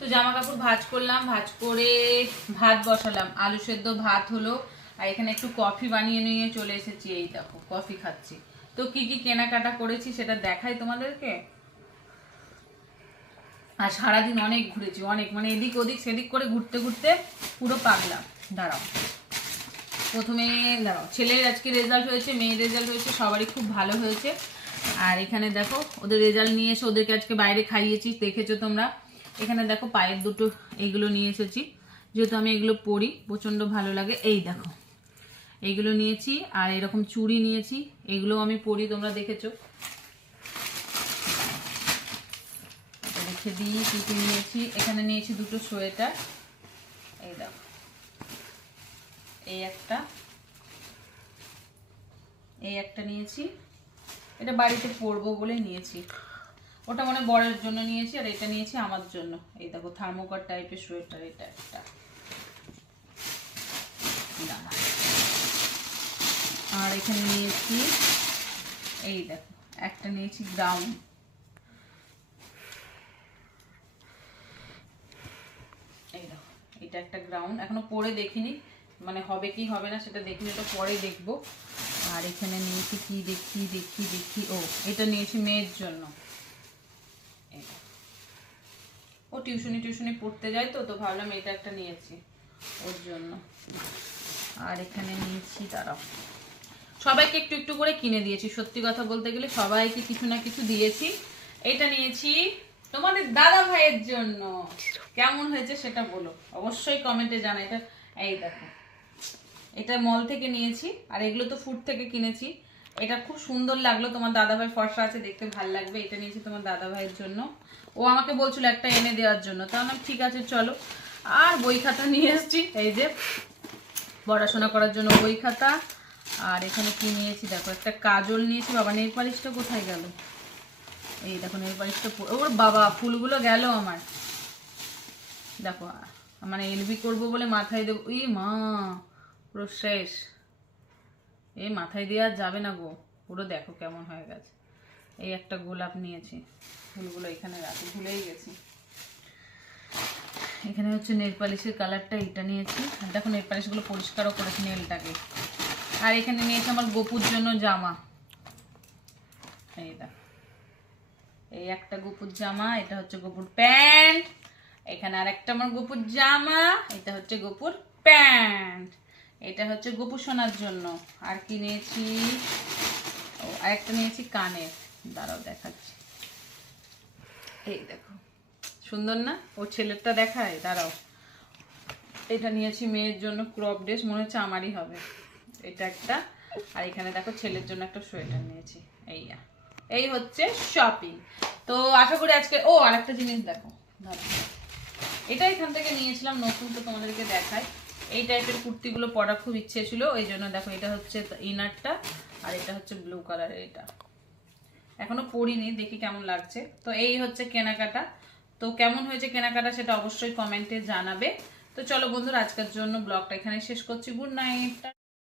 তো জামা কাপড় ভাঁজ করলাম, ভাঁজ করে ভাত বসালাম, আলু সেদ্ধ ভাত হলো। আর এখানে একটু কফি বানিয়ে নিয়ে চলে এসেছি, এই দেখো কফি খাচ্ছি। তো কি কি কেনাকাটা করেছি সেটা দেখাই তোমাদেরকে। আর সারাদিন অনেক ঘুরেছি, অনেক, মানে এদিক ওদিক সেদিক করে ঘুরতে ঘুরতে পুরো পাগলাম। দাঁড়াও, প্রথমে দাঁড়াও, ছেলের আজকে রেজাল্ট হয়েছে, মেয়ের রেজাল্ট হয়েছে, সবারই খুব ভালো হয়েছে। আর এখানে দেখো ওদের রেজাল্ট নিয়ে এসে ওদেরকে আজকে বাইরে খাইয়েছি, দেখেছো তোমরা। এখানে দেখো পায়ের দুটো এইগুলো নিয়ে এসেছি, যেহেতু আমি এগুলো পরি, প্রচন্ড ভালো লাগে। এই দেখো এইগুলো নিয়েছি, আর এরকম চুড়ি নিয়েছি, এগুলো আমি পরি, তোমরা দেখেছো। রেখে দিই কি কি নিয়েছি। এখানে নিয়েছি দুটো সোয়েটার, এই দেখো, এই একটা নিয়েছি, এটা বাড়িতে পরবো বলে নিয়েছি। ওটা মানে বরের জন্য নিয়েছি, আর এটা নিয়েছি আমার জন্য। এই দেখো থার্মোকট টাইপের সোয়েটার, এটা একটা। আর এখানে নিয়েছি, এই দেখো একটা নিয়েছি গাউন, এই দেখো এটা একটা গাউন, এখনো পরে দেখিনি, মানে হবে কি হবে না সেটা দেখিনি, তো পরে দেখবো। আর এখানে নিয়েছি কি দেখি, ও এটা নিয়েছি মেয়ের জন্য। ও টিউশনি পড়তে যায়, তো তো ভাবলাম এটা একটা নিয়েছি ওর জন্য। আর এখানে নিয়েছি, দাঁড়াও, সবাইকে একটু একটু করে কিনে দিয়েছি, সত্যি কথা বলতে গেলে সবাইকে কিছু না কিছু দিয়েছি। এটা নিয়েছি তোমাদের দাদা ভাইয়ের জন্য, কেমন হয়েছে সেটা বলো, অবশ্যই কমেন্টে জানা। এটা এই দেখো, এটা মল থেকে নিয়েছি, আর এগুলো তো ফুড থেকে কিনেছি। এটা খুব সুন্দর লাগলো, তোমার দাদা ভাই ফর্সা আছে, দেখতে ভালো লাগবে। এটা নিয়েছি তোমার দাদা ভাইয়ের জন্য, ও আমাকে বলছিল একটা এনে দেওয়ার জন্য, তাহলে আমি ঠিক আছে চলো। আর বই খাতা নিয়ে এসেছি, এই যে পড়াশোনা করার জন্য বই খাতা। আর এখানে কি নিয়েছি দেখো, একটা কাজল নিয়েছি। বাবা নেল পালিশটা কোথায় গেল, এই দেখো নেল পালিশটা, ওর বাবা ফুলগুলো গেল আমার, দেখো মানে এলবি করবো বলে মাথায় দেবো, ই মা পুরো শেষ, এই মাথায় দিয়ে আর যাবে না গো, পুরো দেখো কেমন হয়ে গেছে। এই একটা গোলাপ নিয়েছি, ফুলগুলো এখানে রাখি, ভুলেই গেছি। এখানে হচ্ছে নেল পালিশের কালারটা, এটা নিয়েছি। আর দেখো নেল পালিশগুলো পরিষ্কারও করেছি নেলটাকে। আর এখানে নিয়েছি আমার গপুর জন্য জামা, এই দেখো এই একটা গপুর জামা, এটা হচ্ছে গপুর প্যান্ট। এখানে আর একটা আমার গপুর জামা, এটা হচ্ছে গপুর প্যান্ট। এটা হচ্ছে গপু সোনার জন্য। আর কি নিয়েছি, ও আরেকটা নিয়েছি কানের, দাঁড়াও দেখাচ্ছি, এই দেখো সুন্দর না, ও ছেলেরটা দেখায়, দাঁড়াও। এটা নিয়েছি মেয়ের জন্য ক্রপ ড্রেস, মনে হচ্ছে আমারই হবে, এটা একটা। আর এখানে দেখো ছেলের জন্য একটা সোয়েটার নিয়েছি। এই হচ্ছে শপিং। তো আশা করি আজকে, ও আরেকটা জিনিস দেখো, এটা এখান থেকে নিয়েছিলাম নতুন, তো তোমাদেরকে দেখাই। এই টাইপের কুর্তিগুলো পরার খুব ইচ্ছে ছিল, ওই জন্য দেখো এটা হচ্ছে ইনারটা, আর এটা হচ্ছে ব্লু কালারের। এটা এখনো পরিনি, দেখি কেমন লাগছে। তো এই হচ্ছে কেনাকাটা। তো কেমন হয়েছে কেনাকাটা সেটা অবশ্যই কমেন্টে জানাবে। তো চলো বন্ধুরা, আজকের জন্য ব্লগটা এখানে শেষ করছি। Good night.